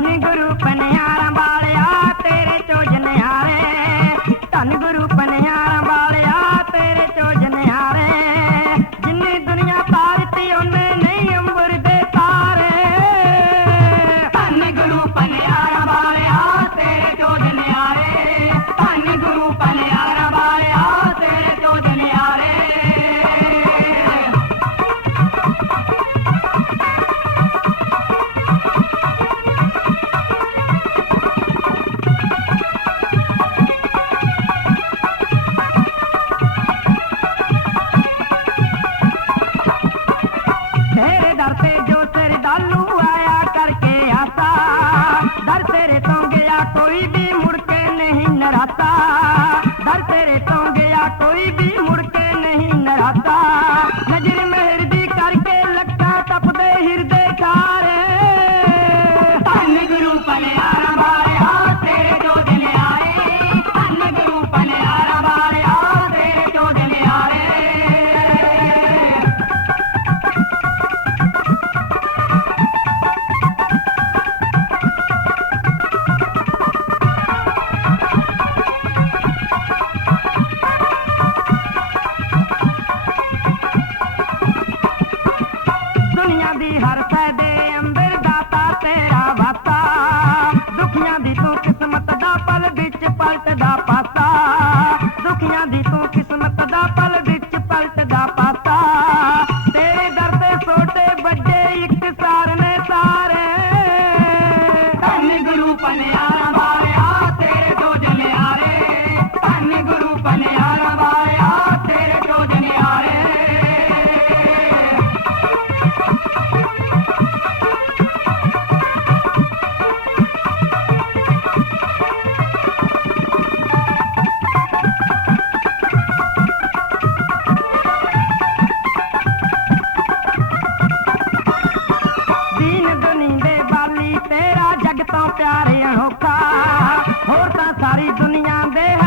ਗੁਰੂ ਪਨਿਆਰਾਂ ਨਹੀਂ ਦੀ ਹਰ ਫਾਇਦੇ ਅੰਦਰ ਦਾਤਾ ਤੇਰਾ ਵਾਤਾ ਦੁਖੀਆਂ ਦੀ ਤੂੰ ਕਿਸਮਤ ਦਾ ਪਲ ਵਿੱਚ ਪਲਟਦਾ ਪਾਤਾ ਦੁਖੀਆਂ ਦੀ ਤੂੰ ਕਿਸਮਤ ਦਾ ਪਲ ਵਿੱਚ ਪਲਟਦਾ ਪਾਤਾ ਤੇਰੇ ਦਰ ਤੇ ਛੋਟੇ ਵੱਡੇ ਇੱਕ ਸਾਰ ਨੇ ਸਾਰੇ। ਧੰਨ ਗੁਰੂ ਪਨਿਆਰਾ ਤੋਂ ਪਿਆਰ ਅਨੋਖਾ ਹੋਰ ਤਾਂ ਸਾਰੀ ਦੁਨੀਆ ਦੇ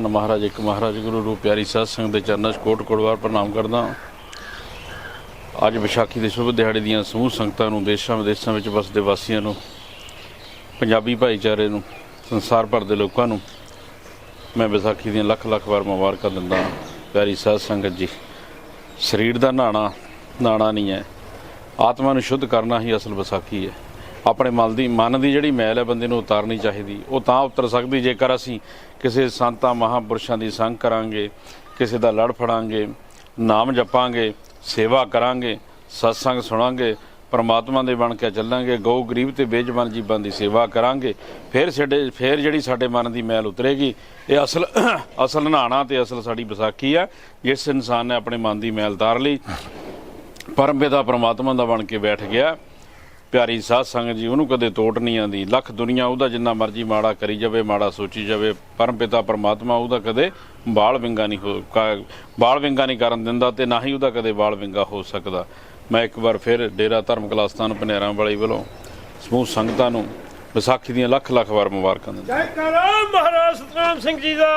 ਧੰਨ ਮਹਾਰਾਜ, ਇੱਕ ਮਹਾਰਾਜ ਗੁਰੂ ਰੂਪ ਪਿਆਰੀ ਸਾਧ ਸੰਗਤ ਦੇ ਚਰਨਾਂ 'ਚ ਕੋਟ ਕੋਟਵਾਰ ਪ੍ਰਣਾਮ ਕਰਦਾ ਹਾਂ। ਅੱਜ ਵਿਸਾਖੀ ਦੇ ਸ਼ੁਭ ਦਿਹਾੜੇ ਦੀਆਂ ਸਮੂਹ ਸੰਗਤਾਂ ਨੂੰ ਦੇਸ਼ਾਂ ਵਿਦੇਸ਼ਾਂ ਵਿੱਚ ਵਸਦੇ ਵਾਸੀਆਂ ਨੂੰ, ਪੰਜਾਬੀ ਭਾਈਚਾਰੇ ਨੂੰ, ਸੰਸਾਰ ਭਰ ਦੇ ਲੋਕਾਂ ਨੂੰ ਮੈਂ ਵਿਸਾਖੀ ਦੀਆਂ ਲੱਖ ਲੱਖ ਵਾਰ ਮੁਬਾਰਕਾਂ ਦਿੰਦਾ ਹਾਂ। ਪਿਆਰੀ ਸਾਧ ਸੰਗਤ ਜੀ, ਸਰੀਰ ਦਾ ਨਹਾਣਾ ਨਹਾਣਾ ਨਹੀਂ ਹੈ ਆਤਮਾ ਨੂੰ ਸ਼ੁੱਧ ਕਰਨਾ ਹੀ ਅਸਲ ਵਿਸਾਖੀ ਹੈ ਆਪਣੇ ਮਨ ਦੀ ਮਨ ਦੀ ਜਿਹੜੀ ਮੈਲ ਹੈ ਬੰਦੇ ਨੂੰ ਉਤਾਰਨੀ ਚਾਹੀਦੀ। ਉਹ ਤਾਂ ਉਤਰ ਸਕਦੀ, ਜੇਕਰ ਅਸੀਂ ਕਿਸੇ ਸੰਤਾਂ, ਮਹਾਪੁਰਸ਼ਾਂ ਦੀ ਸੰਗ ਕਰਾਂਗੇ, ਕਿਸੇ ਦਾ ਲੜ ਫੜਾਂਗੇ, ਨਾਮ ਜਪਾਂਗੇ, ਸੇਵਾ ਕਰਾਂਗੇ, ਸਤਸੰਗ ਸੁਣਾਂਗੇ, ਪਰਮਾਤਮਾ ਦੇ ਬਣ ਕੇ ਚੱਲਾਂਗੇ, ਗਊ ਗਰੀਬ ਤੇ ਬੇਜਵਾਨ ਜੀਵਾਂ ਦੀ ਸੇਵਾ ਕਰਾਂਗੇ, ਫਿਰ ਸਾਡੇ, ਫਿਰ ਜਿਹੜੀ ਸਾਡੇ ਮਨ ਦੀ ਮੈਲ ਉਤਰੇਗੀ, ਇਹ ਅਸਲ ਅਸਲ ਨਹਾਣਾ ਤੇ ਅਸਲ ਸਾਡੀ ਵਿਸਾਖੀ ਆ, ਜਿਸ ਇਨਸਾਨ ਨੇ ਆਪਣੇ ਮਨ ਦੀ ਮੈਲ ਉਤਾਰ ਲਈ, ਪਰਮ ਪਿਤਾ ਪਰਮਾਤਮਾ ਦਾ ਬਣ ਕੇ ਬੈਠ ਗਿਆ। ਪਿਆਰੀ ਸਾਧ ਸੰਗਤ ਜੀ ਉਹਨੂੰ ਕਦੇ ਤੋੜ ਨਹੀਂ ਆਂਦੀ ਲੱਖ ਦੁਨੀਆ ਉਹਦਾ ਜਿੰਨਾ ਮਰਜ਼ੀ ਮਾੜਾ ਕਰੀ ਜਾਵੇ ਮਾੜਾ ਸੋਚੀ ਜਾਵੇ ਪਰਮ ਪਿਤਾ ਪ੍ਰਮਾਤਮਾ ਉਹਦਾ ਕਦੇ ਬਾਲ ਵਿੰਗਾ ਨਹੀਂ ਹੋ ਬਾਲ ਵਿੰਗਾ ਨਹੀਂ ਕਰਨ ਦਿੰਦਾ ਤੇ ਨਾ ਹੀ ਉਹਦਾ ਕਦੇ ਬਾਲ ਵਿੰਗਾ ਹੋ ਸਕਦਾ। ਮੈਂ ਇੱਕ ਵਾਰ ਫਿਰ ਡੇਰਾ ਧਰਮ ਕਲਾਸਤਾਨ ਪਨੇਰਾਂ ਵਾਲੀ ਵੱਲੋਂ ਸਮੂਹ ਸੰਗਤਾਂ ਨੂੰ ਵਿਸਾਖੀ ਦੀਆਂ ਲੱਖ ਲੱਖ ਵਾਰ ਮੁਬਾਰਕਾਂ ਦਿੰਦਾ। ਜੈ ਕਰਾਂ ਮਹਾਰਾਜ ਸਤਨਾਮ ਸਿੰਘ ਜੀ ਦਾ।